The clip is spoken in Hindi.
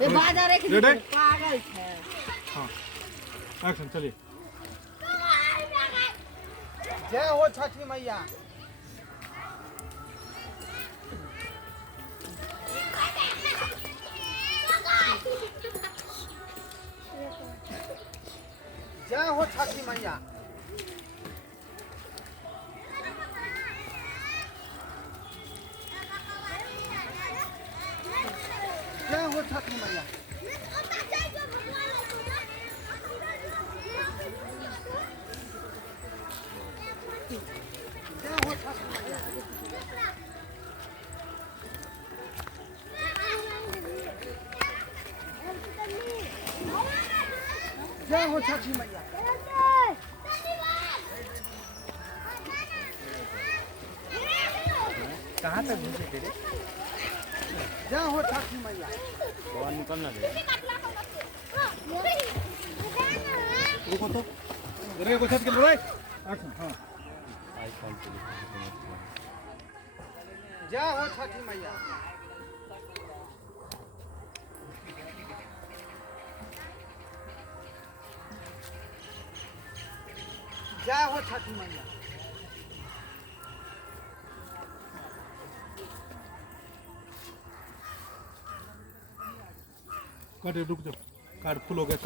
ये बाजार एक रेडी? पागल है। हाँ एक्शन चलिए। जय हो छठी मैया। जय हो छठी मैया। जय हो छठी मैया। जय हो छठी मैया। जय हो छठी मैया। कहाँ तक घुसे तेरे? जय हो छठी मैया। बाहर निकलना दे। रुको तो अरे को छत के लिए एक्शन। हाँ आईफोन के लिए जय हो छठी मैया। जय हो छठी मैया। कट रुक जाओ कार्ड फुल हो गया।